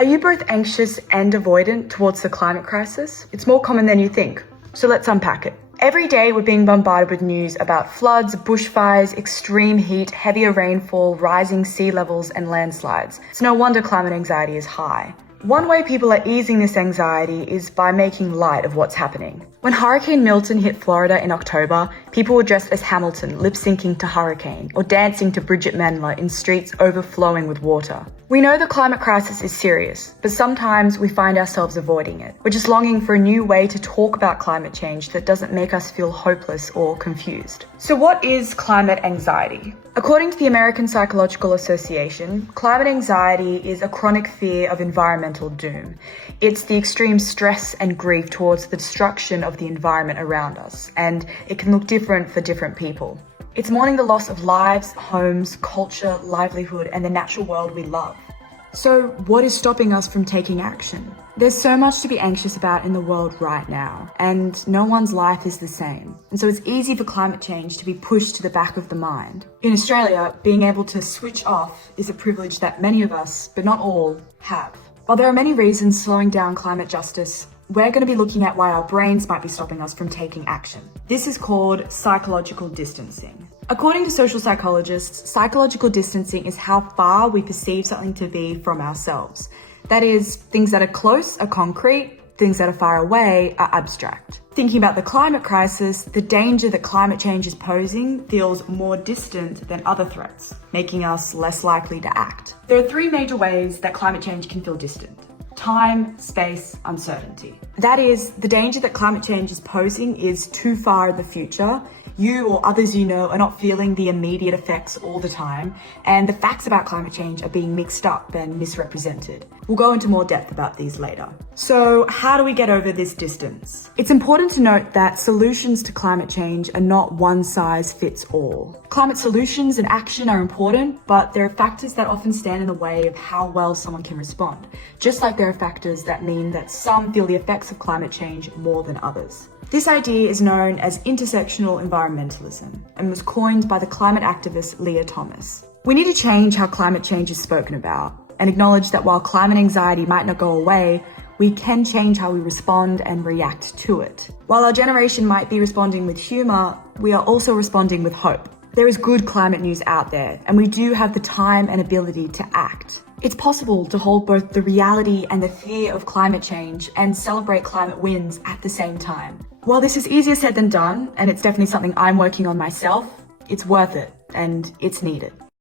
Are you both anxious and avoidant towards the climate crisis? It's more common than you think, so let's unpack it. Every day we're being bombarded with news about floods, bushfires, extreme heat, heavier rainfall, rising sea levels and landslides. It's no wonder climate anxiety is high. One way people are easing this anxiety is by making light of what's happening. When Hurricane Milton hit Florida in October, people were dressed as Hamilton, lip-syncing to Hurricane, or dancing to Bridget Mendler in streets overflowing with water. We know the climate crisis is serious, but sometimes we find ourselves avoiding it. We're just longing for a new way to talk about climate change that doesn't make us feel hopeless or confused. So what is climate anxiety? According to the American Psychological Association, climate anxiety is a chronic fear of environmental doom. It's the extreme stress and grief towards the destruction of the environment around us, and it can look different for different people. It's mourning the loss of lives, homes, culture, livelihood, and the natural world we love. So what is stopping us from taking action? There's so much to be anxious about in the world right now, and no one's life is the same. And so it's easy for climate change to be pushed to the back of the mind. In Australia, being able to switch off is a privilege that many of us, but not all, have. While there are many reasons slowing down climate justice, we're going to be looking at why our brains might be stopping us from taking action. This is called psychological distancing. According to social psychologists, psychological distancing is how far we perceive something to be from ourselves. That is, things that are close are concrete, things that are far away are abstract. Thinking about the climate crisis, the danger that climate change is posing feels more distant than other threats, making us less likely to act. There are three major ways that climate change can feel distant. Time, space, uncertainty. That is, the danger that climate change is posing is too far in the future. You or others you know are not feeling the immediate effects all the time, and the facts about climate change are being mixed up and misrepresented. We'll go into more depth about these later. So how do we get over this distance? It's important to note that solutions to climate change are not one size fits all. Climate solutions and action are important, but there are factors that often stand in the way of how well someone can respond, just like there are factors that mean that some feel the effects of climate change more than others. This idea is known as intersectional environmentalism and was coined by the climate activist Leah Thomas. We need to change how climate change is spoken about and acknowledge that while climate anxiety might not go away, we can change how we respond and react to it. While our generation might be responding with humour, we are also responding with hope. There is good climate news out there, and we do have the time and ability to act. It's possible to hold both the reality and the fear of climate change and celebrate climate wins at the same time. While this is easier said than done, and it's definitely something I'm working on myself, it's worth it and it's needed.